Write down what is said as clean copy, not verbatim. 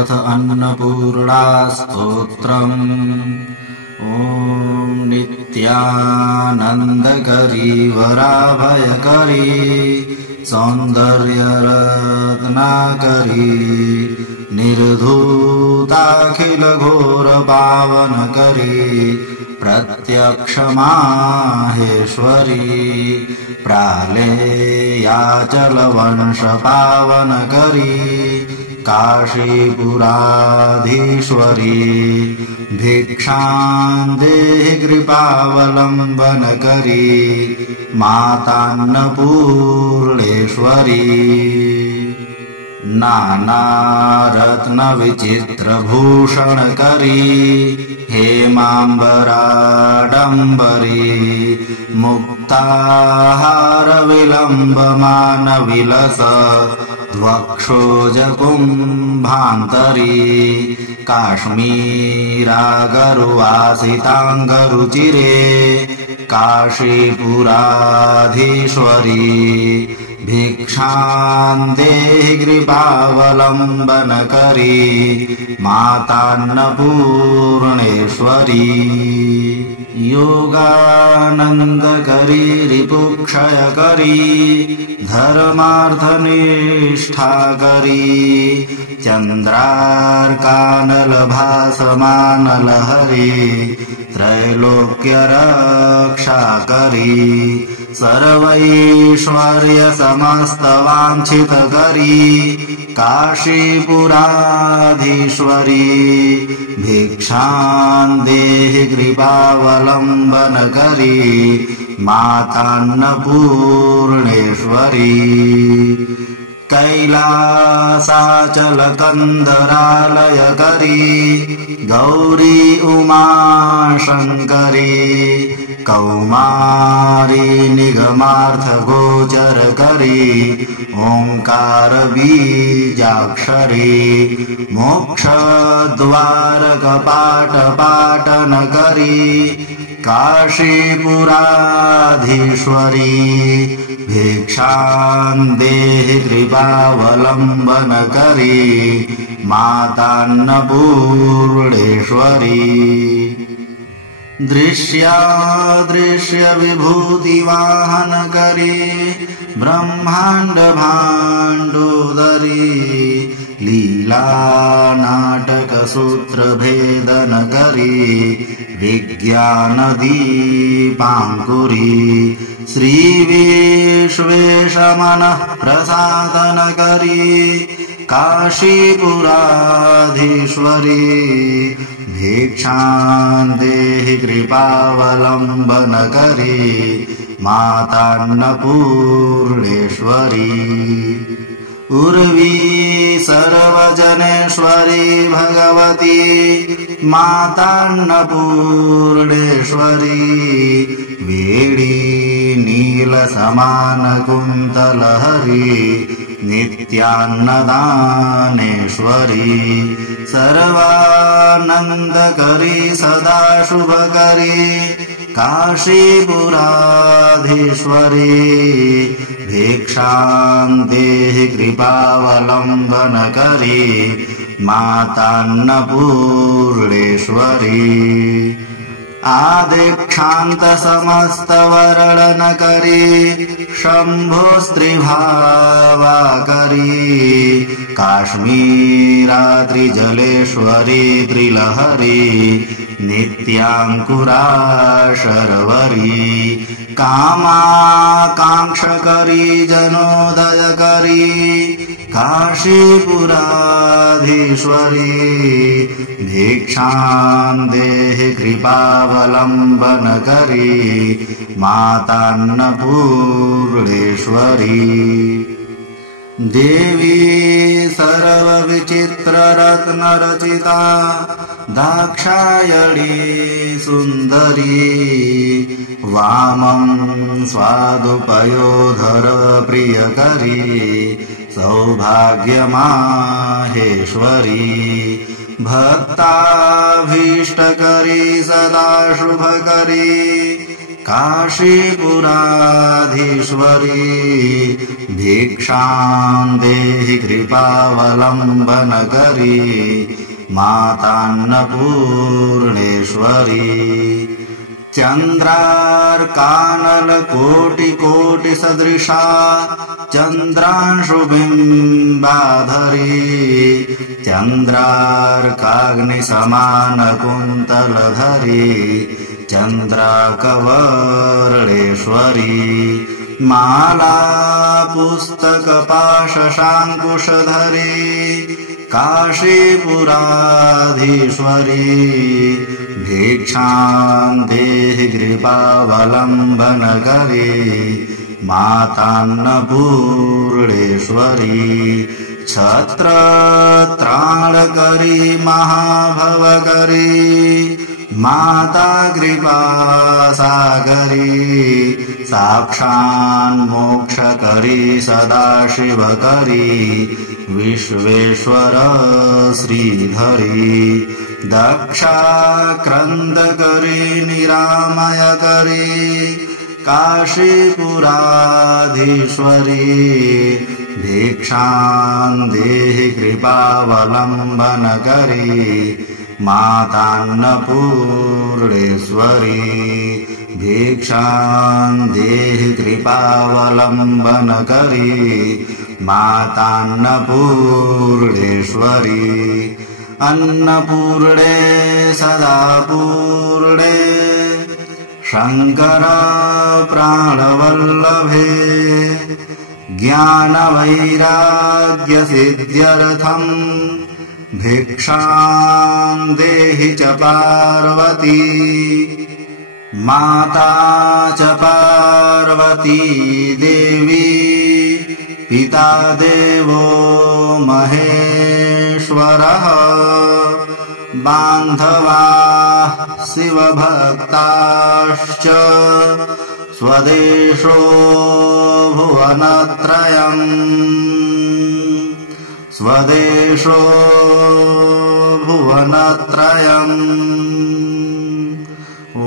अथ अन्नपूर्णा स्तोत्रम्। ॐ नित्यानन्दकरी वराभयकरी सौन्दर्यरत्नाकरी निर्धूताखिलघोरपावनकरी प्रत्यक्षमाहेश्वरी प्रालेयाचलवंशपावनकरी काशीपुराधीश्वरी भिक्षां देहि कृपावलम्बनकरी मातान्नपूर्णेश्वरी नानारत्नविचित्रभूषणकरी हेमाम्बराडम्बरी मुक्ताहारविलम्बमानविलस वक्षोजकुम्भान्तरी काश्मीरागरुवासिताङ्गरुचिरे काशीपुराधीश्वरी भिक्षां देहि कृपावलम्बनकरी मातान्नपूर्णेश्वरी योगानन्दकरी रिपुक्षयकरी धर्मार्थनिष्ठाकरी चन्द्रार्कानलभासमानलहरी त्रैलोक्यरक्षाकरी सर्वैश्वर्यसमस्तवाञ्छितकरी काशीपुराधीश्वरी भिक्षां देहि कृपावलम्बनकरी मातान्नपूर्णेश्वरी कैलासाचलकन्दरालयकरी गौरी उमाशङ्करी कौमारी निगमार्थगोचरकरी ओङ्कारबीजाक्षरी मोक्षद्वारकपाटपाटनकरी काशीपुराधीश्वरी भिक्षां देहि कृपावलम्बनकरी मातान्नपूर्णेश्वरी दृश्यादृश्यविभूतिवाहनकरी ब्रह्माण्डभाण्डोदरी लीलानाटकसूत्रभेदनकरी विज्ञानदीपाङ्कुरी श्रीविश्वेशमनः प्रसादनकरी काशीपुराधीश्वरी भिक्षां देहि कृपावलम्बनकरी मातान्नपूर्णेश्वरी उर्वी सर्वजनेश्वरी भगवती मातान्नपूर्णेश्वरी वेणी नीलसमानकुन्तलहरी नित्यान्नदानेश्वरी सर्वानन्दकरी सदा शुभकरी काशीपुराधीश्वरी भिक्षां देहि कृपावलम्बनकरी मातान्नपूर्णेश्वरी आदिक्षान्तसमस्तवर्णनकरी शम्भोस्त्रिभावाकरी काश्मीरात्रिजलेश्वरी त्रिलहरी नित्याङ्कुरा शर्वरी कामाकाङ्क्षकरी जनोदयकरी काशीपुराधीश्वरी भिक्षां देहि कृपावलम्बनकरी मातान्नपूर्णेश्वरी देवी सर्वविचित्ररत्नरचिता दाक्षायणी सुन्दरी वामं स्वादुपयोधर प्रियकरी सौभाग्यमाहेश्वरी भक्ताभीष्टकरी सदा शुभकरी काशीपुराधीश्वरी भिक्षां देहि कृपावलम्बनकरी मातान्नपूर्णेश्वरी चन्द्रार्कानलकोटिकोटिसदृशा चन्द्रांशुबिम्बाधरी चन्द्रार्काग्निसमानकुन्तलधरी चन्द्राकवर्णेश्वरी माला पुस्तकपाशशाङ्कुशधरी काशीपुराधीश्वरी भिक्षां देहि कृपावलम्बनकरी मातान्नपूर्णेश्वरी छत्रत्राणकरी महाभवकरी माता कृपासागरी साक्षान्मोक्षकरी सदाशिवकरी विश्वेश्वर श्रीधरी दक्षाक्रन्दकरी निरामयकरी काशीपुराधीश्वरी भिक्षां देहि कृपावलम्बनकरी मातान्नपूर्णेश्वरी भिक्षां देहि कृपावलम्बनकरी मातान्नपूर्णेश्वरी अन्नपूर्णे सदा पूर्णे शङ्कर प्राणवल्लभे ज्ञानवैराग्यसिद्ध्यर्थम् भिक्षां देहि च पार्वती माता च पार्वती देवी पिता देवो महेश्वरः बान्धवाः शिवभक्ताश्च स्वदेशो भुवनत्रयम् स्वदेशो भुवनत्रयम्। ॐ